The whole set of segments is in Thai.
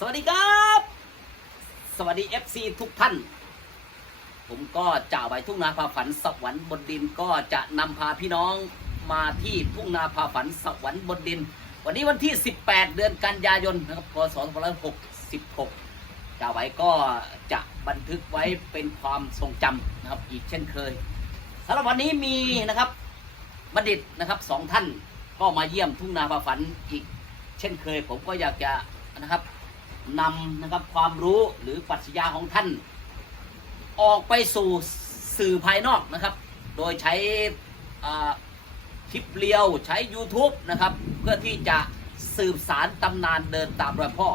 สวัสดีครับ สวัสดี FC ทุกท่าน ผมก็จ่าไว้ทุ่งนาพาฝันสวรรค์บนดินก็จะนำพาพี่น้องมาที่ทุ่งนาพาฝันสวรรค์บนดิน วันนี้วันที่ 18 เดือนกันยายนนะครับพศ2566จ่าไว้ก็จะบันทึกไว้เป็นความทรงจำนะครับอีกเช่นเคยสำหรับวันนี้มีนะครับบัณฑิตนะครับสองท่านก็มาเยี่ยมทุ่งนาพาฝันอีก เช่นเคย ผมก็อยากจะนะครับ นำนะครับความรู้หรือปรัชญาของท่าน ออกไปสู่สื่อภายนอกนะครับ โดยใช้อ่าคลิปเรียวใช้ YouTube นะครับ เพื่อที่จะสืบสารตำนานเดินตามรอยพ่อ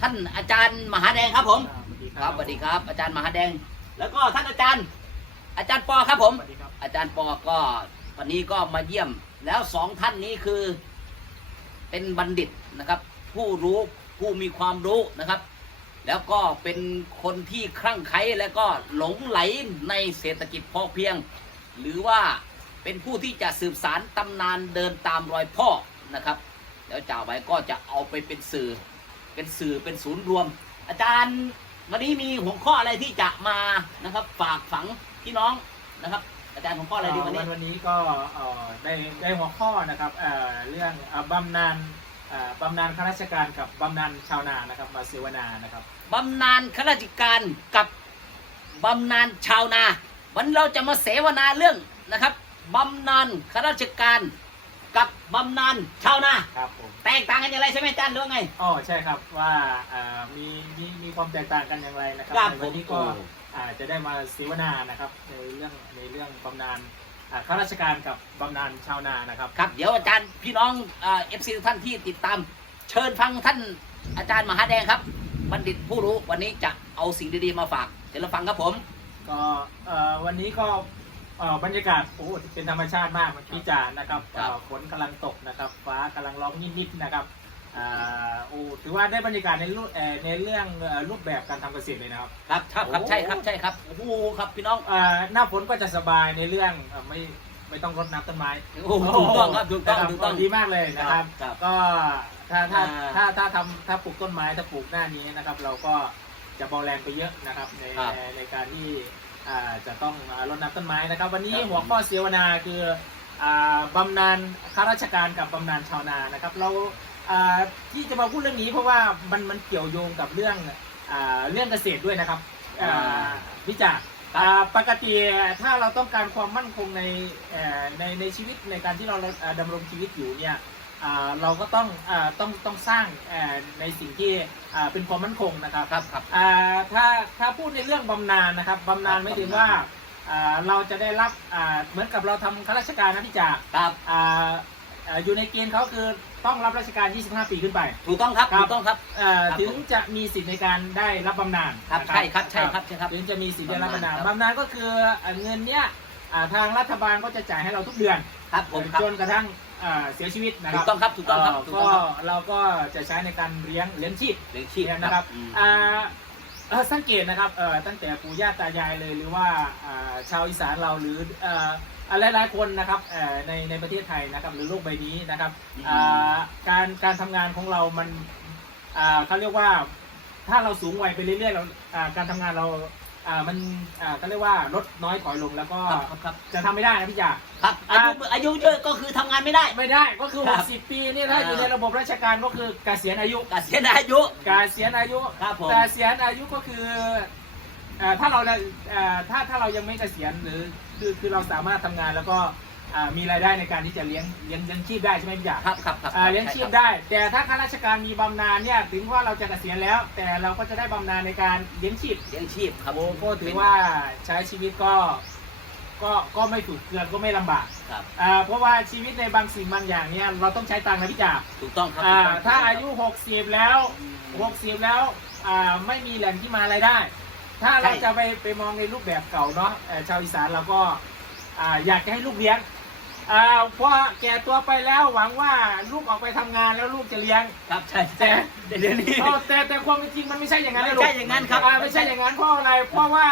ท่านอาจารย์มหาแดงครับผมครับสวัสดีครับ อาจารย์มหาแดง แล้วก็ท่านอาจารย์ อาจารย์ปอครับผมสวัสดีครับอาจารย์ปอก็วันนี้ก็มาเยี่ยมแล้วสองท่านนี้คือเป็นบัณฑิตนะครับ ผู้รู้ ผู้มีความรู้นะครับ แล้วก็เป็นคนที่คลั่งไคล้และก็หลงไหลในเศรษฐกิจพอเพียง หรือว่าเป็นผู้ที่จะสืบสารตำนานเดินตามรอยพ่อนะครับ แล้วจ่าไว้ก็จะเอาไปเป็นสื่อ เป็นสื่อเป็นศูนย์รวม อาจารย์วันนี้มีหัวข้ออะไรที่จะมานะครับฝากฝังพี่น้องนะครับ อาจารย์หัวข้ออะไรดีวันนี้วันนี้ก็เอ่อได้ได้หัวข้อนะครับเอ่อเรื่องอ่อบำนาญ บำนาญข้าราชการกับบำนาญชาวนานะครับมาเสวนานะครับ บำนาญข้าราชการกับบำนาญชาวนา วันนี้เราจะมาเสวนาเรื่องนะครับบำนาญข้าราชการกับบำนาญชาวนาครับผมแตกต่างกันอย่างไรใช่ไหมอาจารย์หรือว่าไง อ๋อใช่ครับว่าเอ่อมีมีมีความแตกต่างกันอย่างไรนะครับครับในวันนี้ก็ผม อ่าจะได้มาเสวนานะครับในเรื่องในเรื่องบำนาญ อ่าข้าราชการกับบำนาญชาวนานะครับ ครับ เดี๋ยวอาจารย์พี่น้องเอฟซีท่านที่ติดตาม เชิญฟังท่านอาจารย์มหาแดงครับ บัณฑิตผู้รู้วันนี้จะเอาสิ่งดีๆมาฝากเดี๋ยวเราฟังครับผม ก็เอ่อวันนี้ก็เอ่อบรรยากาศโอ้เป็นธรรมชาติมากพี่จานะครับครับเอ่อฝนกำลังตกนะครับ ฟ้ากำลังร้องนิดๆนะครับอ่าโอ้ ถือว่าได้บรรยากาศในรูปเอ่อในเรื่องเอ่อรูปแบบการทำเกษตรเลยนะครับ ครับครับครับโอ้ใช่ครับใช่ครับโอ้โหครับพี่น้องอ่าหน้าฝนก็จะสบายในเรื่องเอ่อไม่ไม่ต้องรดน้ำต้นไม้โอ้โหถูกต้องครับถูกต้องนะครับถูกต้องดีมากเลยนะครับ ครับ ก็ถ้าถ้าอ่าถ้าถ้าทำถ้าปลูกต้นไม้ถ้าปลูกหน้านี้นะครับ เราก็จะเบาแรงไปเยอะนะครับในครับในในการที่อ่าจะต้องอ่ารดน้ำต้นไม้นะครับ วันนี้ครับ หัวข้อเสวนาคืออ่าบำนาญข้าราชการกับบำนาญชาวนานะครับ เราอ่า ที่จะมาพูดเรื่องนี้เพราะว่ามันมันเกี่ยวโยงกับเรื่องอ่าเรื่องเกษตรด้วยนะครับอ่าวิจารณ์อ่าปกติถ้าเราต้องการความมั่นคงในเอ่อในในชีวิตในการที่เราอ่าดำรงชีวิตอยู่เนี่ยอ่าเราก็ต้องอ่าต้องต้องสร้างเอ่อในสิ่งที่อ่าเป็นความมั่นคงนะครับครับครับอ่าถ้าถ้าพูดในเรื่องบำนาญนะครับบำนาญไม่ถึงว่าอ่าเราจะได้รับอ่าเหมือนกับเราทำข้าราชการนะพี่จ่าครับอ่าอ่าอยู่ในเกณฑ์เขาคือ ต้องรับราชการ 25 ปีขึ้นไป ถูกต้องครับครับ ถูกต้องครับอ่าครับถึงจะมีสิทธิ์ในการได้รับบำนาญครับนะใช่ครับใช่ครับใช่ครับถึงจะมีสิทธิ์ได้รับบำนาญบำนาญครับ บำนาญก็คืออ่าเงินเนี้ยอ่าทางรัฐบาลก็จะจ่ายให้เราทุกเดือน ครับผมครับ จนกระทั่งอ่าเสียชีวิตนะคถูรักต้องครับถูกต้องครับเอ่อถูกก็ต้องครับเราก็จะใช้ในการเลี้ยงเลี้ยงชีพ เลี้ยงชีพนะครับอืม อ่าเอ่อสังเกตนะครับเอ่อตั้งแต่ปู่ย่าตายายเลยหรือว่าอ่าชาวอีสานเราหรือเอ่อ หลายๆคนนะครับเอ่อในในประเทศไทยนะครับหรือโลกใบนี้นะครับอืมอ่าการการทำงานของเรามันอ่าเขาเรียกว่าถ้าเราสูงวัยไปเรื่อยๆเราอ่าการทำงานเราอ่ามันอ่าเขาเรียกว่าลดน้อยถอยลงแล้วก็ครับครับครับจะทำไม่ได้นะพี่จ่าครับอายุอายุเยอะก็คือทำงานไม่ได้ไม่ได้ก็คือครับ60 ปีนี่ถ้าอ่าอยู่ในระบบราชการก็คือเกษียณอายุเกษียณอายุเกษียณอายุครับผมเกษียณอายุก็คือ เอ่อถ้าเราเอ่อถ้าถ้าเรายังไม่เกษียณหรือคือคือเราสามารถทำงานแล้วก็อ่ามีรายได้ในการที่จะเลี้ยงเลี้ยงเลี้ยงชีพได้ใช่ไหมพี่จ๋าครับครับครับอ่าเลี้ยงชีพได้ แต่ถ้าข้าราชการมีบำนาญเนี่ยถึงว่าเราจะเกษียณแล้ว แต่เราก็จะได้บำนาญในการเลี้ยงชีพเลี้ยงชีพครับโอ้ก็ถือว่าใช้ชีวิตก็ก็ก็ไม่ถูกเกลือนก็ไม่ลำบากครับอ่าเพราะว่าชีวิตในบางสิ่งบางอย่างเนี่ยเราต้องใช้ตังค์นะพี่จ๋าถูกต้องครับอ่าถูกต้องถ้าอายุ 60 แล้ว 60 แล้วอ่าไม่มีแหล่งที่มารายได้ ถ้าเราจะไปไปมองในรูปแบบเก่าเนาะเอ่อชาวอีสานเราก็อ่าอยากจะให้ลูกเลี้ยง อ่าพอแก่ตัวไปแล้วหวังว่าลูกออกไปทำงานแล้วลูกจะเลี้ยง ครับใช่ใช่เดี๋ยวนี้ เออแต่แต่ความเป็นจริงมันไม่ใช่อย่างนั้นนะไม่ลูกใช่อย่างนั้นครับ อ่าไม่ใช่อย่างนั้นเพราะอะไร เพราะว่า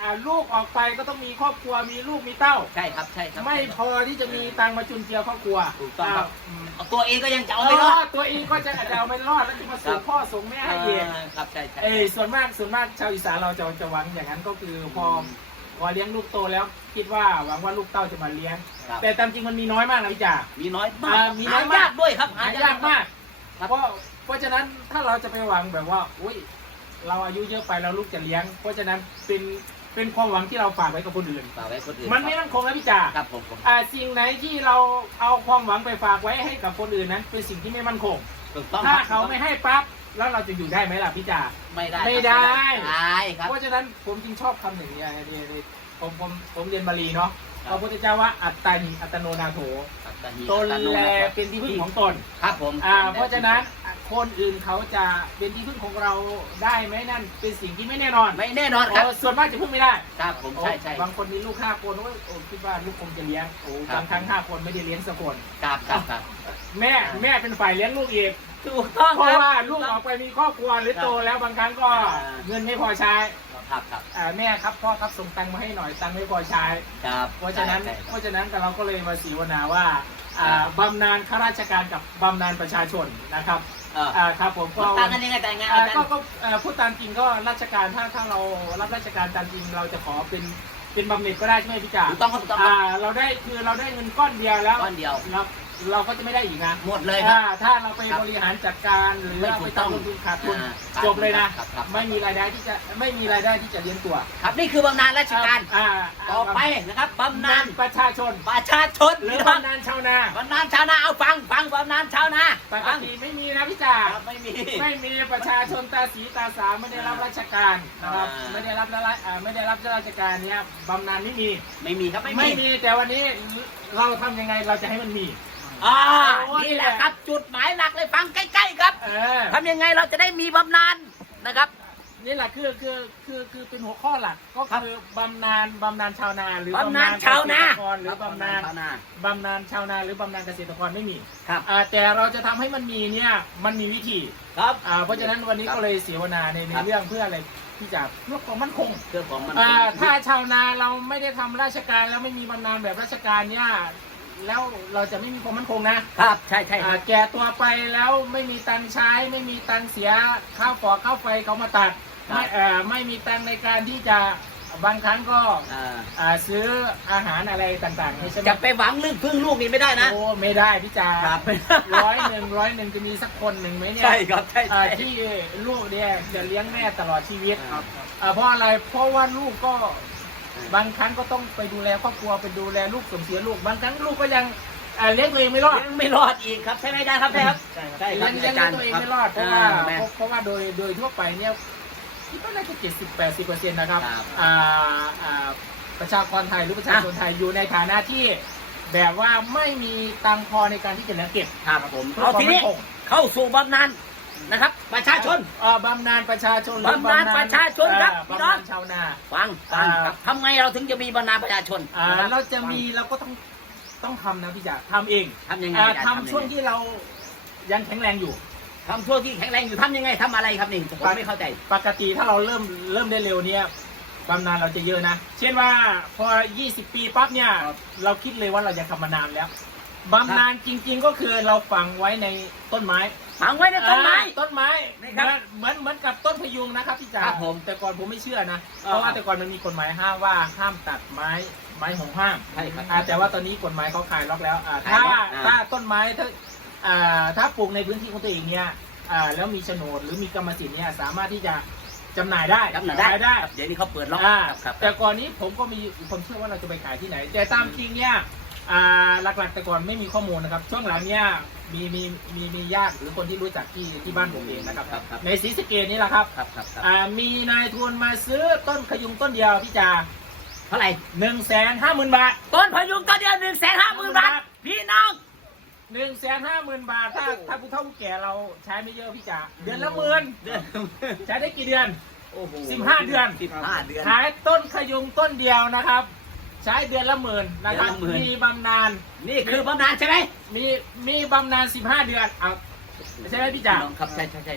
อ่าลูกออกไปก็ต้องมีครอบครัวมีลูกมีเต้า ใช่ครับใช่ครับ ไม่พอที่จะมีตังค์มาจุนเจือครอบครัวถูกต้องครับอืมเอาตัวเองก็ยังจะเอาเอไม่รอดอตัวเองก็จะอาจจะเอาไม่รอดแล้วจะมาส่งพ่อส่งแม่ให้เองครับใช่ใช่ เอยส่วนมากส่วนมากชาวอีสานเราจะจะหวังอย่างนั้นก็คือพอพอเลี้ยงลูกโตแล้ว คิดว่าหวังว่าลูกเต้าจะมาเลี้ยง ครับ แต่ตามจริงมันมีน้อยมากนะพี่จ่า มีน้อยมากอ่ามีน้อยมาก หยากด้วยครับหายากมากครับ เพราะเพราะฉะนั้นถ้าเราจะไปหวังแบบว่าอุ้ยเราอายุเยอะไปแล้วลูกจะเลี้ยง เพราะฉะนั้นเป็นเป็นความหวังที่เราฝากไว้กับคนอื่น ฝากไว้คนอื่นมันไม่มั่นคงนะพี่จ่าครับผมผมอ่าสิ่งไหนที่เราเอาความหวังไปฝากไว้ให้กับคนอื่นนั้น เป็นสิ่งที่ไม่มั่นคง ถูกต้องถ้าครับเขาไม่ให้ปั๊บแล้วเราจะอยู่ได้ไหมล่ะพี่จ่า ไม่ได้ไม่ได้ใช่ครับเพราะฉะนั้นผมจึงชอบคำหนึ่งอย่างนี้นี่ ผมผมผมเรียนบาลีเนาะครับพระพุทธเจ้าว่าอัตตาหิอัตโนนาโถตนแลเป็นที่พึ่งของตน ครับผมอ่า เพราะฉะนั้นคนอื่นเขาจะเป็นที่พึ่งของเราได้ไหมนั่น เป็นสิ่งที่ไม่แน่นอนไม่แน่นอนครับเออส่วนมากจะพึ่งไม่ได้ ครับผมใช่ใช่บางคนมีลูกห้าคนโอ้ยโอ้คิดว่าลูกคงจะเลี้ยงโอ้ครับบางครั้งห้าคนไม่ได้เลี้ยงสักคนครับครับครับแม่แม่เป็นฝ่ายเลี้ยงลูกอีกถูกต้องเพคราะรับว่าลูกออกไปมีครอบครัวหรือโตแล้วบางครั้งก็อ่าเงินไม่พอใช้ ครับครับอ่าแม่ครับพ่อครับส่งตังค์มาให้หน่อยตังค์ไม่พอใช้ ครับเพราะฉะนั้นใช่เพใช่ราะฉะนั้นเราก็เลยมาสีวนาว่าอ่าบำนาญข้าราชการกับบำนาญประชาชนนะครับเอออ่าครับผมก็มันต่างกันยังไงแต่งงานอ่ากันก็ก็เอ่อพูดตามจริงก็ราชการถ้าถ้าเรารับราชการตามจริงเราจะขอเป็นเป็นบำเหน็จก็ได้ใช่ไหมพี่จ๋าถูกต้องครับถูกต้องคอ่ารับเราได้คือเราได้เงินก้อนเดียวแล้วก้อนเดียวเรา เราก็จะไม่ได้อีกนะหมดเลยครับอ่าถ้าเราไปครับบริหารจัดการหรือไม่เอาถูไปกต้องทำลงทุนขาดทุนอ่าจบเลยนะครับครับ ไม่มีรายได้ที่จะไม่มีรายได้ที่จะเลี้ยงตัวครับนี่คือบำนาญราชการ อ่าต่อไปนะครับบำบำนานาญญประชาชนประชาชนหรือพี่น้องบำนาญชาวนาบำนาญชาวนาเอาฟังฟังบำนาญชาวนาปกฟังติไม่มีนะพี่จ๋าครับไม่มี ไม่มีประชาชนตาสีตาสาไม่ได้รับราชการนะครับอ่า ไม่ได้รับราอ่าไม่ได้รับราชการเนี้ยบำนาญไม่มีไม่มีครับไม่ไม่มีมีแต่วันนี้เราทำยังไงเราจะให้มันมี อ่าโอ้ยนี่แหละครับจุดหมายหลักเลยฟังใกล้ๆครับเออทำยังไงเราจะได้มีบำนาญนะครับนี่แหละคือคือคือคือเป็นหัวข้อหลักก็คือบำนาญบำนาญชาวนาหรือบำนาญชาวนาเกษตรกรหรือบำนาญชาวนาบำนาญชาวนาหรือบำนาญเกษตรกรไม่มีครับอ่าแต่เราจะทำให้มันมีเนี่ยมันมีวิธีครับอ่าเพราะฉะนั้นวันนี้ครับก็เลยเสวนาในในครับเรื่องเพื่ออะไรที่จะเพื่อความมั่นคงเครื่องของมันอ่าถ้าชาวนาเราไม่ได้ทำราชการแล้วไม่มีบำนาญแบบราชการเนี่ย แล้วเราจะไม่มีความมั่นคงนะครับ ใช่ใช่คอ่ารับแก่ตัวไปแล้วไม่มีตังค์ใช้ ไม่มีตังค์เสียข้าวฟอกข้าวไฟเขามาตัดไม่เอ่อไม่มีตังค์ในการที่จะบางครั้งก็อ่าอ่าซื้ออาหารอะไรต่างๆให้ใช่ไหมจะไปหวังเรื่องพึ่งลูกนี่ไม่ได้นะโอ้ไม่ได้พี่จาครับร้อยหนึ่งร้อยหนึ่งจะมีสักคนหนึ่งไหมเนี่ย ใช่ครับใช่อ่าใช่ที่ลูกเนี่ยจะเลี้ยงแม่ตลอดชีวิตครับ อ่าเพราะอะไรเพราะว่าลูกก็ บางครั้งก็ต้องไปดูแลครอบครัวไปดูแลลูกส่งเสียลูก บางครั้งลูกก็ยังอ่าเลี้ยงตัวเองไม่รอดยังไม่รอดอีกครับใช่ไหมได้ครับใช่ครับใช่ครับใช่คเลี้รัยบงเลี้ยงอาจารย์ตัวเองครับไม่รอดเพราะว่าอ่าแม่เพราะเพราะว่าโดยโดยทั่วไปเนี่ยคิดว่าน่าจะเจ็ดสิบแปดสิบเปอร์เซ็นต์นะครับครับ อ่าอ่าประชากรไทยหรือประชาชนไทยอยู่ในฐานะที่ แบบว่าไม่มีตังค์พอในการที่จะเลี้ยงเก็บครับผมเพื่เอาอความทีมั่นี้นคงเข้าสู่บำนาญ นะครับ ประชาชน เอ่อบำนาญประชาชนหรือบำนาญประชาชนครับเอ่อพี่น้องบำนาญชาวนา ฟังฟังอ่าครับทำไงเราถึงจะมีบรรดาประชาชนอ่านะครับเราจะมีเราก็ต้องต้องทำนะพี่จ๋าทำเองทำยังไงอ่าอาจารย์ทำช่วงที่เรายังแข็งแรงอยู่ ทำช่วงที่แข็งแรงอยู่ทำยังไงทำอะไรครับนี่ผมไม่เข้าใจ ปกติถ้าเราเริ่มเริ่มได้เร็วเนี่ยบำนาญเราจะเยอะนะ เช่นว่าพอ 20 ปีปั๊บเนี่ย ครับ เราคิดเลยว่าเราจะทำมานานแล้ว บำนาญจริง ๆ ก็คือเราฝังไว้ในต้นไม้ฝังไว้ในต้นไม้ อ่าต้นไม้นี่เหครับมือนเหมือนเหมือนกับต้นพยุงนะครับพี่จ๋าครับผมแต่ก่อนผมไม่เชื่อนะอ่าเพราะว่าแต่ก่อนมันมีกฎหมายห้ามว่าห้ามตัดไม้ไม้ของห้ามใช่ครับ อ่าแต่ว่าตอนนี้กฎหมายเขาคลายล็อกแล้วอ่าคลาถ้ายล็อกอ่า ถ้าต้นไม้ถ้าอ่าถ้าปลูกในพื้นที่ของตัวเองเนี่ยอ่าแล้วมีโฉนดหรือมีกรรมสิทธิ์เนี่ยสามารถที่จะจำหน่ายได้จำหน่ายได้ขายได้ ครับเดี๋ยวนี้เขาเปิดล็อกอ่าครับครับแต่ก่อนนี้ผมก็มีความเชื่อว่าเราจะไปขายที่ไหน แต่ตามจริงเนี่ย อ่าหลักๆแต่ก่อนไม่มีข้อมูลนะครับ ช่วงหลังเนี่ยมีมีมีมีญาติหรือคนที่รู้จักที่ที่บ้านผมเองนะครับครับครับในศรีสะเกดนี่แหละครับครับครับครับอ่ามีนายทุนมาซื้อต้นขยุงต้นเดียวพี่จ่าเท่าไหร่หนึ่งแสนห้าหมื่นบาท ต้นพยุงต้นเดียวหนึ่งแสนห้าหมื่นบาท พี่น้องหนึ่งแสนห้าหมื่นบาท ถ้าถ้าผู้เฒ่าผู้แก่เราใช้ไม่เยอะพี่จ๋าเดือนละหมื่นเดือนใช้ได้กี่เดือนโอ้โหสิบห้าเดือนสิบห้าเดือนขายต้นขยุงต้นเดียวนะครับ ใช้เดือนละหมื่นนะครับเดือนละหมื่น มีบำนาญนี่คือบำนาญใช่ไหมมีมีบำนาญ15 เดือนเอา ใช่ไหมพี่จ๋า น้องครับใช่ใช่ใช่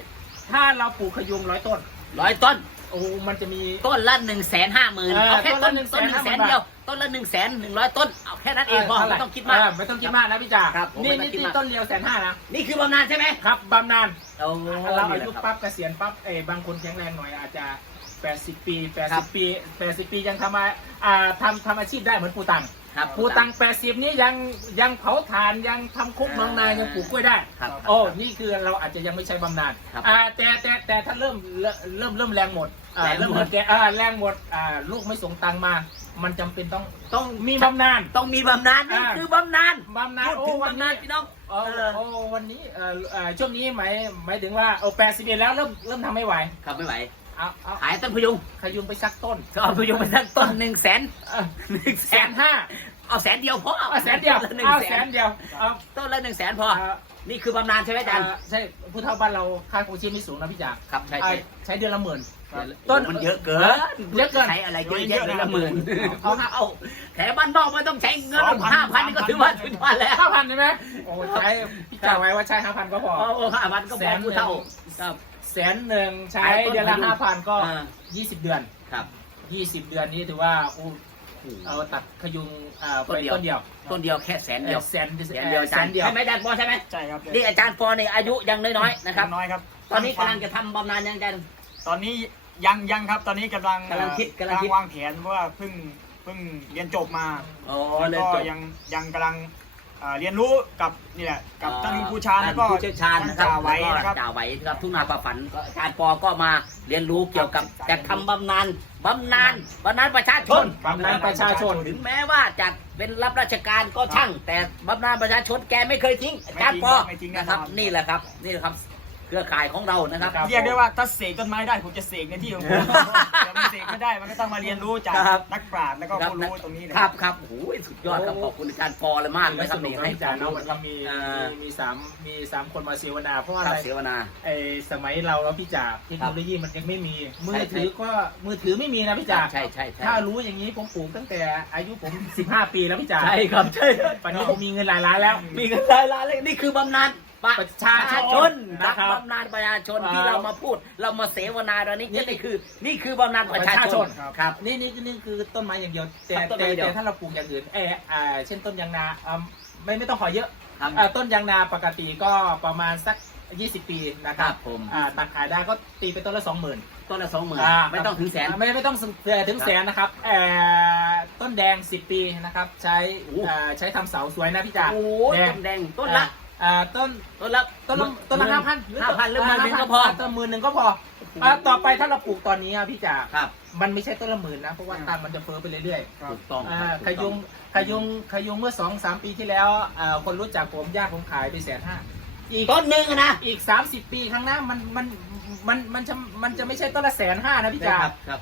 ถ้าเราปลูกขยุงร้อยต้น ร้อยต้น โอ้โหมันจะมี ต้นละหนึ่งแสนห้าหมื่นเออเอาแค่ต้ต้นนละต้นหนึ่งแสน150,000 เดียวต้นละหนึ่งแสนหนึ่งร้อยต้นเอาแค่นั้นเองพอเท่าไหร่ไม่ต้องคิดมาก เไม่ต้องคิดมากนะพี่จ๋าครับผมนี่ไม่นี่ต้องคิดที่มาก ต้นเดียวแสนห้านะนี่คือบำนาญใช่ไหมครับบำนาญ โอ้เรานี่อาแหละยุครับปั๊บเกษียณปั๊บเออบางคนแข็งแรงหน่อยอาจจะ 80ปีครับ80ปี80ปียังทำอาอ่าทำทำอาชีพได้เหมือนปูตังครับปูตัง80นี่ยังยังเผาถ่านยังทำคุกน้องนายยังปลูกกล้วยได้ ครับโอ้นี่คือเราอาจจะยังไม่ใช้บำนาญครับอ่าแต่แต่แต่ถ้าเริ่มเริ่มเริ่มเริ่มแรงหมดอ่าแรงหมด เริ่มหมดแกอ่าแรงหมดอ่าลูกไม่ส่งตังค์มา มันจำเป็นต้องต้องมีบำนาญ ต้องมีบำนาญนี่อ่า คือบำนาญบำนาญพูดโอ้ถึงวันบำนานี้ญพี่น้องโอ้เออ โอ้วันนี้เอ่อเอ่อช่วงนี้หมายหมายถึงว่าโอ้แปดสิบเอ็ดแล้วเริ่มเริ่มทำไม่ไหว ครับไม่ไหว เอาเอาขายต้นพยุงขยุงไปสักต้นก็เอาพยุงไปสักต้นหนึ่งแสนเออหนึ่งแสแสนนห้าเอาแสนเดียวพอเอาแสนเดียวต้ละหนึ่งเอาแสแสนนเดียวเอาต้นละหนึ่งแสนพอเอ่อนี่คือบำนาญใช่ไหมอาจารย์เอ่อใช่ผู้เฒ่าบ้านเราค่าครองชีพไม่สูงนะพี่จ๋าครับใช่อ่าใช่ใช้เดือนละหมื่นต้ต้นนมันเยอะเกินเยอะเกินใช้อะไรเยอะแยะเลยละหมื่นเอาเอาเอาแถมบ้านนอกไม่ต้องใช้เงินห้าพันนี่ก็ถือว่าสุดยอดแล้วห้าพันใช่ไหมโอ้ใช้พี่จ๋าไว้ว่าใช้ห้าพันก็พอโอ้ห้าพันก็พอผู้เท่าครับ แสนหนึ่งใช้ใช้ต้นเดือนละพยุงห้าพันก็อ่า ยี่สิบเดือนครับ ยี่สิบเดือนนี้ถือว่าอู้เอาตัดขยุงอ่าไปต้นเดียว ต้นเดียวต้นเดียวแค่แสนเดียวแสนแสนเดียวอาจารย์เดียว ใช่ไหมอาจารย์ปอใช่ไหมใช่ครับนี่อาจารย์ปอเนี่ยอายุยังน้อยๆนะครับ น้อยครับตอนนี้กำลังจะทำบำนาญยังอาจารย์ ตอนนี้ยังยังครับ ตอนนี้กำลังกำลังคิดกำลังคิด วางแผนเพราะว่าเพิ่งเพิ่งเรียนจบมาอ๋อแล้วเลยก็จบยังยังกำลังอ่า เรียนรู้กับนี่แหละกับท่านผู้ชาญแล้วก็ผู้เชี่ยวชาญนะครับจ่าไว้แล้วนะคก็รับจ่าไว้ครับทุ่งนาป่าฝันก็อาจารย์ปอก็มาเรียนรู้เกี่ยวกับจะทำบำนาญบำนาญบำนาญประชาชนบำนาญประชาชนถึงแม้ว่าจะเป็นรับราชการก็ช่าง แต่บำนาญประชาชนแกไม่เคยทิ้งอาจารย์ปอไม่ทิ้งนะครับแน่นอนนี่แหละครับนี่แหละครับ เครือข่ายของเรานะครับครับ เรียกได้ว่าถ้าเสกต้นไม้ได้ผมจะเสกในที่ของผมแต่มันเสกไม่ได้มันก็ต้องมาเรียนรู้จากครับนักปราชญ์แล้วก็ผู้รู้ตรงนี้เลยครับครับโอ้โหสุดยอดครับขอบคุณอาจารย์ปอเลยมากไม่นะคสรับนุนี่กให้ให้คจาวามเรารู้เรามีอ่ามีมีมีสามมีสามคนมาเสวนา เพราะว่าคอะรับไรเสวนา ไอสมัยเราแล้วพี่จ่าเทคโนโลยีมันยังไม่มี มือถือก็มือถือไม่มีนะพี่จ่าใช่ใช่ใช่ถ้ารู้อย่างนี้ผมปลูกตั้งแต่อายุผม 15 ปีแล้วพี่จ่าใช่ครับใช่ปัจจุบันนี้ผมมีเงินหลายล้านแล้ว มีกันหลายล้านเลยนี่คือบำนาญ ประประชาชนนะนะคครัรับบำนาญประชาชนที่อ่าเรามาพูด เรามาเสวนาตอนนี้นี่นี่คือ นี่คือบำนาญประชาชนครับครับ นี่นี่นี่คือต้นไม้อย่างเดียวแต่ครับต้นไม้แต่อย่างเดียวแต่ถ้าเราปลูกอย่างอื่นเอออ่าเช่นต้นยางนาอ่าไม่ไม่ต้องขอเยอะครับอ่าต้นยางนาปกติก็ประมาณสัก 20 ปีนะคครัรับบผมอ่าตัดขายได้ก็ตีไปต้นละ 20,000 ต้นละสองหมื่นอ่า ไม่ต้องถึงแสน ไม่ไม่ต้องเอ่อถึงครับแสนนะครับเอ่อต้นแดง 10 ปีนะครับ ใช้โอ้อ่าใช้ทำเสาสวยนะพี่จ๋าโอ้ยแดง ต้นแดงต้นละอ่าต้นต้นละต้นละต้นละห้าพันห้าพันหรือหมื่นหนึ่งก็พอต้นหมื่นหนึ่งก็พออ่าต่อไปถ้าเราปลูกตอนนี้อะพี่จ๋าครับ มันไม่ใช่ต้นละหมื่นนะเพราะว่าต้นมันจะเฟ้อไปเรื่อยครับถูกต้องๆอ่าครับขยุงขยุงขยุงเมื่อสองสามปีที่แล้วอ่าคนรู้จักผมญาติผมขายไปแสนห้าอีก ต้นหนึ่งอะนะ อีกสามสิบปีข้างหน้ามันมันมันมันจะมันจะไม่ใช่ต้นละแสนห้านะพี่จ๋าครับครับ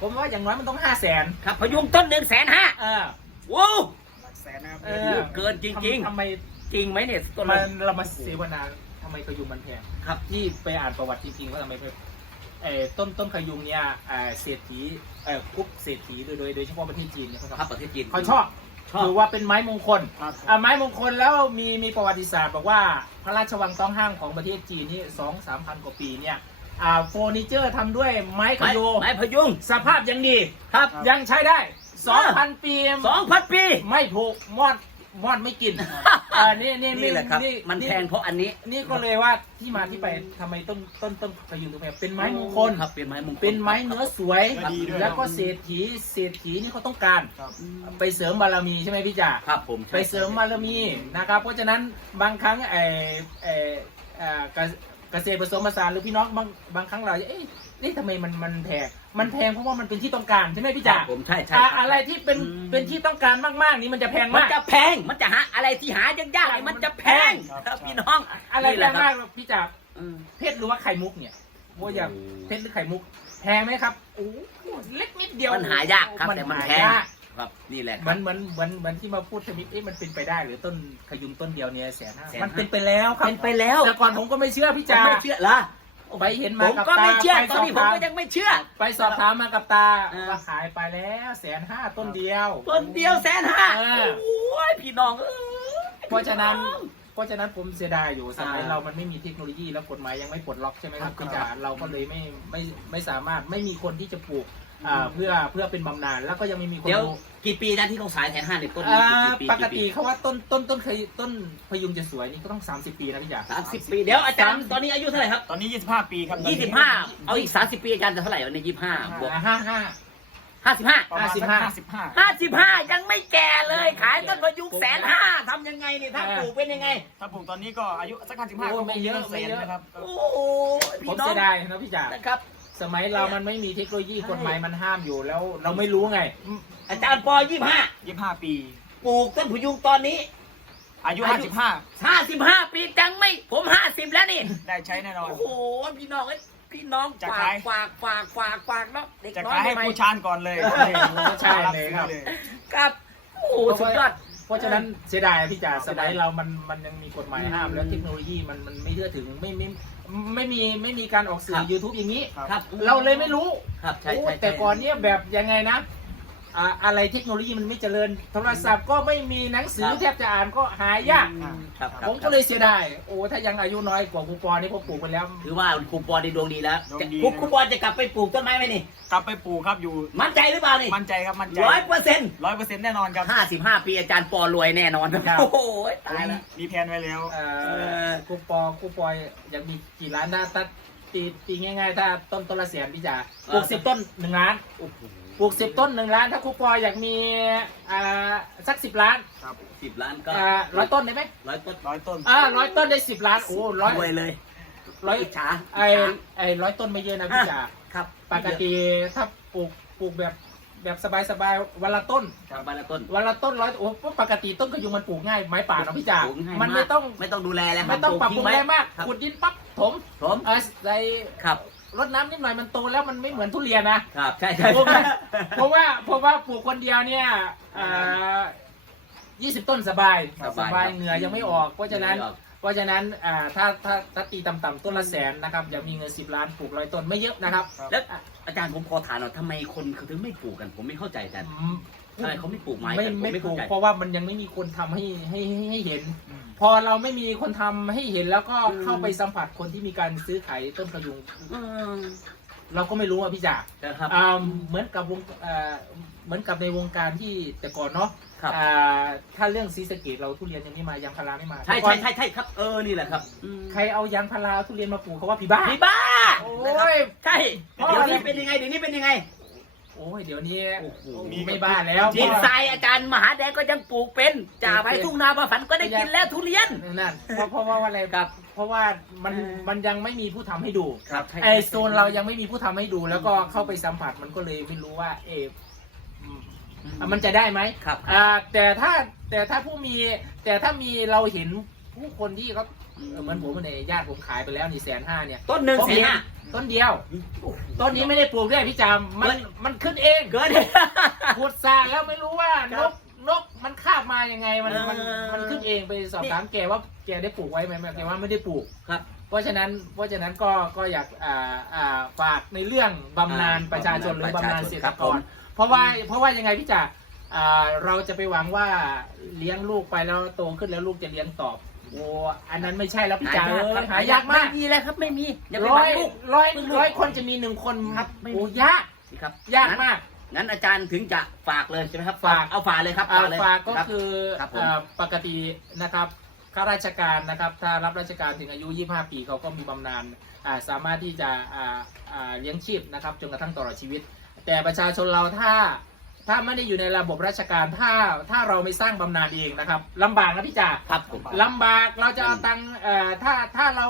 ผมว่าอย่างน้อยมันต้องห้าแสนครับพยุงต้นหนึ่งแสนห้าเออว้าวหลักแสนนะครับเออ เกินจริงทำทำไมๆ จริงไหมเนี่ยต้นมัละนเรามาเสวนาทำไมขยุงมันแพงครับที่ไปอ่านประวัติจริงๆว่าทำไมเอ่อต้นต้นขยุงเนี่ยเอ่อเศรษฐีเอ่อกรุ๊ปเศรษฐีโดยโดยโดยเฉพาะประเทศจีนเนี่ยเขาครับประเทศจีนเขาชอบชอบถือว่าเป็นไม้มงคล ครับ อ่าไม้มงคลแล้วมีมีประวัติศาสตร์บอกว่าพระราชวังต้องห้างของประเทศจีนนี่สองสามพันกว่าปีเนี่ยอ่าเฟอร์นิเจอร์ทำด้วยไม้ขไม้ยุงไม้พยุงสภาพยังดี ครับ ยังใช้ได้สองพันปีสองพันปี ไม่ถูกมอด มอดไม่กินอ่านี่นี่นี่แหละครับ มันนี่แพงเพราะอันนี้นี่ก็เลยว่าที่มาที่ไปทำไมต้นต้นต้นพยุงถึงแพงเป็นไม้มงคล ครับเป็นไม้มงคลเป็นไม้เนื้อสวยครับดีด้วย แล้วก็เศรษฐีเศรษฐีนี่เขาต้องการ ครับ ไปเสริมบารมีใช่ไหมพี่จ่า ครับผมไปเสริมบารมีนะครับ เพราะฉะนั้นบางครั้งไอ้ไอ้เอ่อเกษเกษตรผสมผสานหรือพี่น้องบางบางครั้งเราเอ๊ะนี่ทำไมมันมันแพง มันแพงเพราะว่ามันเป็นที่ต้องการใช่ไหมพี่ครัจ่าบผมใช่ใช่อ่าคบอะไรที่เป็นอืม เป็นที่ต้องการมากๆนี่มันจะแพงมันมาก จะแพง มันจะหาอะไรที่หายากๆเนี่ยมันจะแพงครับครับ พี่น้องอะไรนี่แพหละงคมารักบพี่จ่าอืม เพชรหรือว่าไข่มุกเนี่ยว่าอย่างโอ้เพชรหรือไข่มุก แพงไหมครับโอ้โหเล็กนิดเดียวมันหายากครับแต่มันหาแพงยาก ครับนี่แหละคมัรับ นเหมือนเหมือนเหมือนที่มาพูดทมิตเอ๊ะมันเป็นไปได้หรือต้นขยุงต้นเดียวเนี่ยแสนห้าแสนห้ามั มันเป็นไปแล้วครับเป็นไปแล้วแต่ก่อนผมก็ไม่เชื่อพี่จะจ๋าไม่เชื่อเหรอ ไปเห็นผมามกับก็ตาไม่เชื่อไปตสอนอบนี้ผมถามก็ยังไม่เชื่อ ไปสอบถามมากับตาอ่าว่าขายไปแล้วแสนห้าต้นเดียวต้นเดียวแสนห้าเออ โอ้ยพี่น้องเอ้ย เพราะฉะนั้นเพราะฉะนั้นผมเสียดายอยู่สมัยอ่าเรามันไม่มีเทคโนโลยีแล้วกฎหมายยังไม่ปลดล็อกใช่ไหมครับครับคุณจ๋าเราก็เลยไม่ไม่ไม่สามารถไม่มีคนที่จะปลูก อ่าเพื่อเพื่อเป็นบำนาญแล้วก็ยังไม่มีคนเดี๋ยวรู้กี่ปีนะที่เขาสายแสนห้าเนี่ยต้นอ่ากี่ปกปีติเขาว่าต้นต้นต้นเคยต้นพยุงจะสวยนี่ก็ต้อง 30 ปีนะพี่จ๋าสามสิบปีเดี๋ยวอาจารย์ตอนนี้อายุเท่าไหร่ครับตอนนี้ 25 ปีครับยี่สิบห้าเอาอีกสามสิบปีอาจารย์จะเท่าไหร่วันนี้ยี่สิบห้าบวกห้าห้าห้าสิบห้าประมาณ55 55ห้าสิบห้ายังไม่แก่เลยขายต้นพยุงแสนห้าทำยังไงนี่ถ้าปลูกเป็นยังไงถ้าปลูกตอนนี้ก็อายุสัก55โอ้ก็ไม่เยอะแสนนะครับโอ้โหผพี่มน้อเสีงยดายนะพี่จ๋านะครับ สมัยเรามันไม่มีเทคโนโลยีกฎหมายมันห้ามอยู่แล้ว เราไม่รู้ไง อาจารย์ปอยี่ห้า25ปี ปลูกต้นพยุงตอนนี้ อายุอายุ55ห้าสิบห้าปีจังไม่ผมห้าสิบแล้วนี่ ได้ใช้แน่นอน โอ้โห พี่น้องเอ้ยพี่น้องจะฝาขากยฝากฝากฝากฝากเนาะเด็กจะน้อยขายให้ใหม่ผู้ชานก่อนเลยใช่เลยครับครับโอ้โหสุดยอดเพราะฉะนั้นเสียดายพี่จ๋าสมัยเรามันมันยังมีกฎหมายห้ามแล้วเทคโนโลยีมันมันไม่เชื่อถึงไม่ไม่ ไม่มีไม่มีการออกสื่ครัอบ YouTube อย่างนี้ ครับ เราเลยไม่รู้ครับใช่โอ้ใช่ แต่ก่อนเนี้ยแบบยังไงนะ อ่าอะไรเทคโนโลยีมันไม่เจริญ โทรศัพท์ก็ไม่มีหนังสือแทบจะอ่านก็หายากครับผมก็เลยเสียดายโอ้ถ้ายังอายุน้อยกว่าครูปอนี่ผมปลูกไปแล้ว ถือว่าครูปอในดวงดีแล้วดวงดี ครูครูปอจะกลับไปปลูกต้นไม้ไหมนี่ กลับไปปลูกครับอยู่ มั่นใจหรือเปล่านี่มั่นใจครับมั่นใจร้อยเปอร์เซ็นต์ร้อยเปอร์เซ็นต์แน่นอนครับห้าสิบห้าปีอาจารย์ปอรวยแน่นอน ครับ โอ้โหตายแล้ว มีแผนไว้แล้ว เอ่เออ อครูปอครูปอยอยากมีกี่ล้านนะถ้าตีตีง่ายๆ ถ้าต้นต้นละแสนพี่จ๋าปลูกสิบต้นหนึ่งล้าน โอ้โห ปลูกสิบต้นหนึ่งล้าน ถ้าครูปอยอยากมีอ่าสักสิบล้านครับสิบล้านก็อ่าร้อยต้นได้ไหมร้อยต้นร้อยต้นอ่าร้อยต้นได้สิบล้าน โอ้ร้อยรวยเลยร้อยอิจฉาไอ้ไอ้ร้อยต้นไม่เยอะนะพี่จ๋าครับปกติถ้าปลูกปลูกแบบแบบสบายๆวันละต้นครับบ้านละต้นวันละต้นร้อยโอ้ปกติต้นกระยุงมันปลูกง่ายไม้ป่าเนาะพี่จ๋าปลูกง่ายมันไม่ต้องไม่ต้องดูแลแล้วไม่ต้องปรับปรุงอะไรมากครับขุดดินปั๊บถมผมเออใส่ครับ รดน้ำนิดหน่อยมันโตแล้วมันไม่เหมือนทุเรียนนะ ครับใช่ใช่เพราะว่าเพราะว่าเพราะว่าปลูกคนเดียวเนี่ยอ่ายี่สิบต้นสบายครับสบายเหงื่อยังไม่ออก เพราะฉะนั้นไม่ออกเพราะฉะนั้นอ่าถ้าถ้าถ้าตีต่ำๆต้นละแสนนะครับอย่ามีเงินสิบล้านปลูกร้อยต้นไม่เยอะนะครับแล้วอาจารย์ผมขอถามหน่อยทำไมคนเขาถึงไม่ปลูกกัน ผมไม่เข้าใจอาจารย์อืมทำไมเขาไม่ปลูกไม้ไม่กันผมไม่ไม่ปลูเข้ากใจ เพราะว่ามันยังไม่มีคนทำให้ให้ให้ให้เห็น พอเราไม่มีคนทำให้เห็นแล้วก็อืมเข้าไปสัมผัสคนที่มีการซื้อขายต้นพยุงอืมเราก็ไม่รู้อะพี่จ๋านะครับอ่าเหมือนกับวงอ่าเหมือนกับในวงการที่แต่ก่อนเนาะครับอ่าถ้าเรื่องซีสะเกตเราทุเรียนยังไม่มายางพาราไม่มา ใช่แต่ก่อใช่นใช่ใช่ครับเออนี่แหละครับอืมใครเอายางพาราทุเรียนมาปลูกเขาว่าผีบ้าพี่บ้าโอ้นะครับยใช่เพราะเดี๋ยวอะไรนี้เป็นยังไงเดี๋ยวนี้เป็นยังไง โอ้ยเดี๋ยวนี้โอ้โหไม่บ้าแล้วดินทรายอาจารย์มหาแดงก็ยังปลูกเป็นจ่าไปทุ่งนาประฝันก็ได้กินแล้วทุเรียนนั่นเพราะเพราะว่าอะไรครับ เพราะว่ามันเออมันยังไม่มีผู้ทำให้ดูครับไอโซนเรายังไม่มีผู้ทำให้ดู แล้วก็เข้าไปสัมผัสมันก็เลยไม่รู้ว่า เอออืมอะมันจะได้ไหมครับอ่าแต่ถ้าแต่ถ้าผู้มี แต่ถ้ามีเราเห็นผู้คนที่เขา เอ่อเหมือนผมเนี่ยญาติผมขายไปแล้วนี่แสนห้าเนี่ยต้นหนึ่งผมแสนเห็นห้าต้นเดียว ต้นนี้ไม่ได้ปลูกด้วยพี่จามมันเกินมันขึ้นเองเกิน ขุดสระแล้วไม่รู้ว่านครับกนกมันคาบมายังไงมันมันเออ มันขึ้นเองไปสอบถามแกว่าแกได้ปลูกไว้ไหมแกว่าไม่ได้ปลูก ครับ เพราะฉะนั้นเพราะฉะนั้นก็ก็อยากอ่าอ่าฝากในเรื่องบำนาญอ่าประชาชนหรือบำนาญประชาชนเกษครัตรบกผรมเพราะว่าเพราะว่ายังไงพี่จ๋าอ่าเราจะไปหวังว่าเลี้ยงลูกไปแล้วโตขึ้นแล้วลูกจะเลี้ยงตอบ โอ้อันนั้นไม่ใช่แล้วพี่จ๋าเอ้ยหายากมากไม่มีแล้วครับไม่มีอย่าไปร้หอวังยลูก ร้อยเพิ่งลูกร้อยคนจะมีหนึ่งคนครับไม่มี โอ้ยากครับยากมากงั้นอาจารย์ถึงจะฝากเลยใช่ไหมครับฝาก เอาฝากเลยครับอ่าเลยฝากก็รับ คือครับผมอ่าปกตินะครับข้าราชการนะครับถ้ารับราชการถึงอายุ 25 ปีเขาก็มีบำนาญอ่าสามารถที่จะอ่าอ่าเลี้ยงชีพนะครับจนกระทั่งตลอดชีวิต แต่ประชาชนเราถ้า ถ้าไม่ได้อยู่ในระบบราชการถ้าถ้าเราไม่สร้างบำนาญเองนะครับลำบากนะพี่จ่าครับผม ลำบากเราจะเอาตังค์เอ่อถ้าถ้าเรา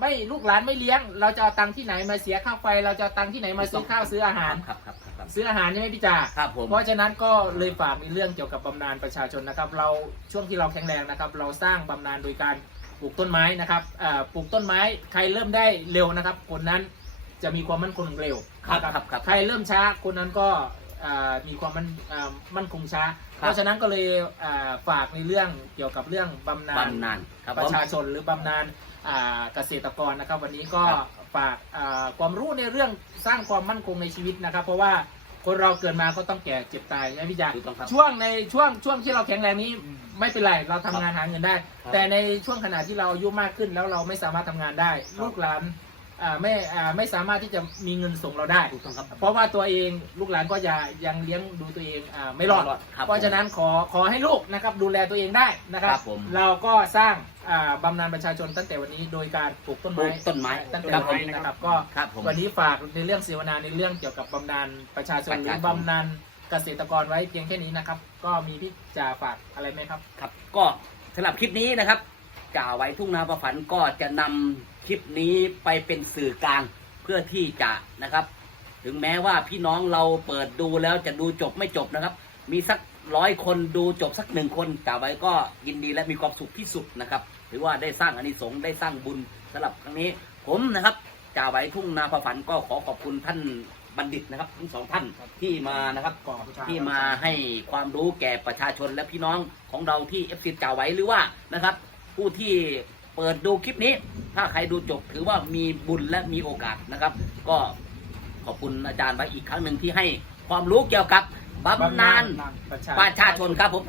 ไม่ลูกหลานไม่เลี้ยง เราจะเอาตังค์ที่ไหนมาเสียค่าไฟ เราจะเอาตังค์ที่ไหนมาซื้อข้าวซื้ออาหาร ครับครับครับครับ ซื้ออาหารใช่ไหมพี่จ่าครับผม เพราะฉะนั้นก็เลยฝากในเรื่องเกี่ยวกับบำนาญประชาชนนะครับ เราช่วงที่เราแข็งแรงนะครับ เราสร้างบำนาญโดยการปลูกต้นไม้นะครับเอ่อปลูกต้นไม้ใครเริ่มได้เร็วนะครับ คนนั้นจะมีความมั่นคงเร็วครับนะครับครับ ใครเริ่มช้าคนนั้นก็เอ่อมีความมั่นเอ่อมั่นคงช้า ครับ เพราะฉะนั้นก็เลยเอ่อฝากในเรื่องเกี่ยวกับเรื่องบำนาญบำนาญครับปผม ระชาชนหรือบำนาญอ่าเกษตรกรนะครับ วันนี้ก็ครับ ฝากอ่าความรู้ในเรื่องสร้างความมั่นคงในชีวิตนะครับ เพราะว่าคนเราเกิดมาก็ต้องแก่เจ็บตายนะพี่จ๋าถูกต้องครับ ช่วงในช่วงช่วงที่เราแข็งแรงนี้อืมไม่เป็นไรเราทำงานหาเงินได้ ครับแต่ในช่วงขณะที่เราอายุมากขึ้นแล้วเราไม่สามารถทำงานได้ลูกหลาน อ่าไม่อ่าไม่สามารถที่จะมีเงินส่งเราได้ ถูกต้องครับ เพราะว่าตัวเองลูกหลานก็จะยังเลี้ยงดูตัวเองอาไม่รอดครับเพราะฉะนั้นขอขอให้ลูกนะครับดูแลตัวเองได้นะครับ ครับผม เราก็สร้างอ่าบำนาญประชาชนตั้งแต่วันนี้โดยการปลูกต้นปลูไม้ กต้นไม้ตั้งแต่ครับผวันม นี้นะครับก็ครับผมวันนี้ฝากในเรื่องเสวนาในเรื่องเกี่ยวกับบำนาญประชาชนหรือบำนาญเกษตรกรไว้เพียงแค่นี้นะครับ ก็มีพี่จ่าฝากอะไรไหมครับ ครับก็สำหรับคลิปนี้นะครับจ่าไว้ทุ่งนาประฝันก็จะนำ คลิปนี้ไปเป็นสื่อกลางเพื่อที่จะนะครับ ถึงแม้ว่าพี่น้องเราเปิดดูแล้วจะดูจบไม่จบนะครับ มีสักร้อยคนดูจบสักหนึ่งคนจ่าไว้ก็ยินดีและมีความสุขที่สุดนะครับถือว่าได้สร้างอานิสงส์ได้สร้างบุญสำหรับครั้งนี้ ผมนะครับจ่าไว้ทุ่งนาประฝันก็ขอขอบคุณท่านบัณฑิตนะครับทั้งสองท่านที่มานะครับขอบคุณครับที่มาให้ความรู้แก่ประชาชนและพี่น้องของเราที่เอฟซีจ่าไว้หรือว่านะครับ ผู้ที่ เปิดดูคลิปนี้ ถ้าใครดูจบถือว่ามีบุญและมีโอกาสนะครับ ก็ขอบคุณอาจารย์ไว้อีกครั้งหนึ่งที่ให้ความรู้เกี่ยวกับบำนาญประชาชนครับผม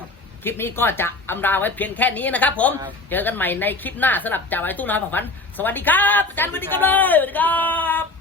คลิปนี้ก็จะอำลาไว้เพียงแค่นี้นะครับ ผมครับเจอกันใหม่ในคลิปหน้าสำหรับจ่าไว้ตู้นาผักฝัน สวัสดีครับอาจารย์สวัสดีครับเลยสวัสดีครับ